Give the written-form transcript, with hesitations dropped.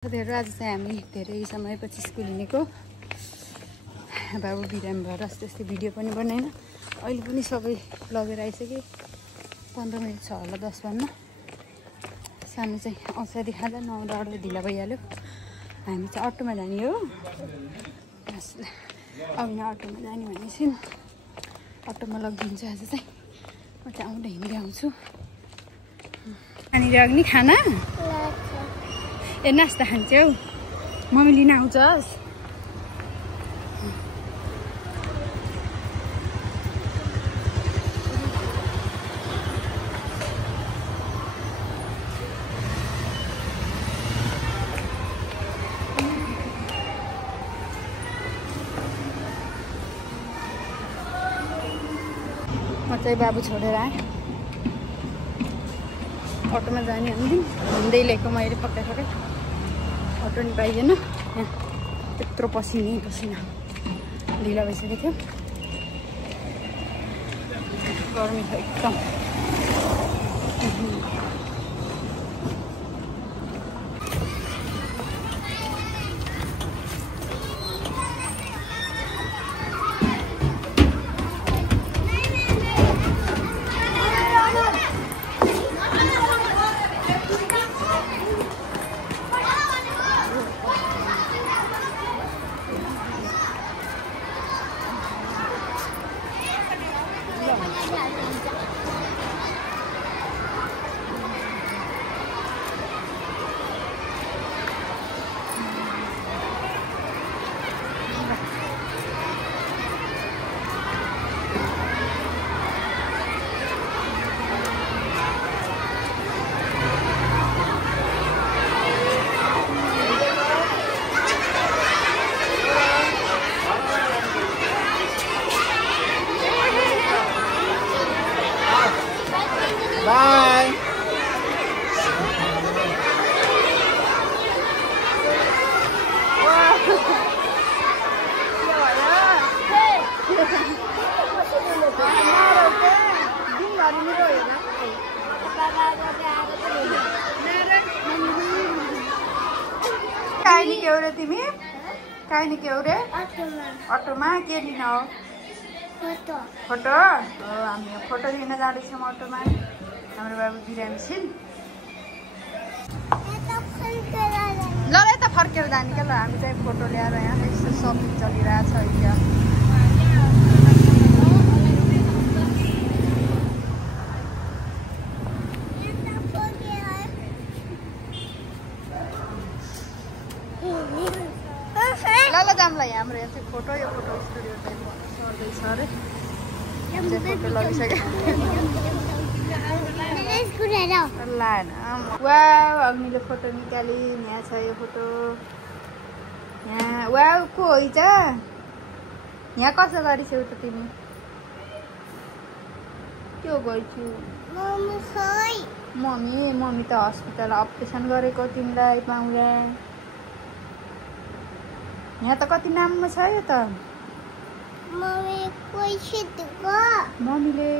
साथीहरु आज चाहिँ हामी धेरै समयपछि स्कुल हिँडेको बाबु बिरामी भएर त्यस्तै भिडियो पनि बनाएन। अहिले पनि सबै लगेर आइसके 15 मिनेट छ होला 10 भन्न। सानो चाहिँ औषधि खाँदा नुहाउँदा अरू ढिला भइहाल्यो। हामी चाहिँ अटोमा जाने हो। अघि अटोमा जाने भनेछन् अटोमा लगिदिन्छ आज चाहिँ। म चाहिँ आउँदा हिँड्दै आउँछु। अनि अग्नि खाना ए नास्ता खान्छौ मम्मी लिन आउँछस्। म चाहिँ बाबु छोडेर आएँ। अटोमा जाने हिँड्दै ल्याएको मैले पक्कै अटो नि पाइँदैन। त्यत्रो पसिना ढिला भइसकेको थियो। गर्मी छ एकदम। Bye. Kain ni kau re timi? Kain ni kau re? Auto ma ke ni na? Foto. Foto? Oh, हामी फोटो लिन जाँदैछौँ अटोमा। हाम्रो बाबु बिरामी छिन्। ल यता फर्केर जाने क्या ल। हामी चाहिँ फोटो ल्याएर यहाँ यस्तो सपिङ चलिरहेछ यहाँ। ल जामला हाम्रो यहाँ चाहिँ फोटो यो फोटो स्टुडियो चाहिँ सर्दैछ अरे। फोटो लगिसक्यो। वाउ अग्निले फोटो निकालिन्। यहाँ छ यो फोटो। यहाँ वाउ को हो त? यहाँ कसो गरिस्यौ त तिमी? के गर्छु? मम्मी त हस्पिटल अपरेसन गरेको तिमीलाई पाउँला। यहाँ त कति नाममा छ यो त? मम्मीले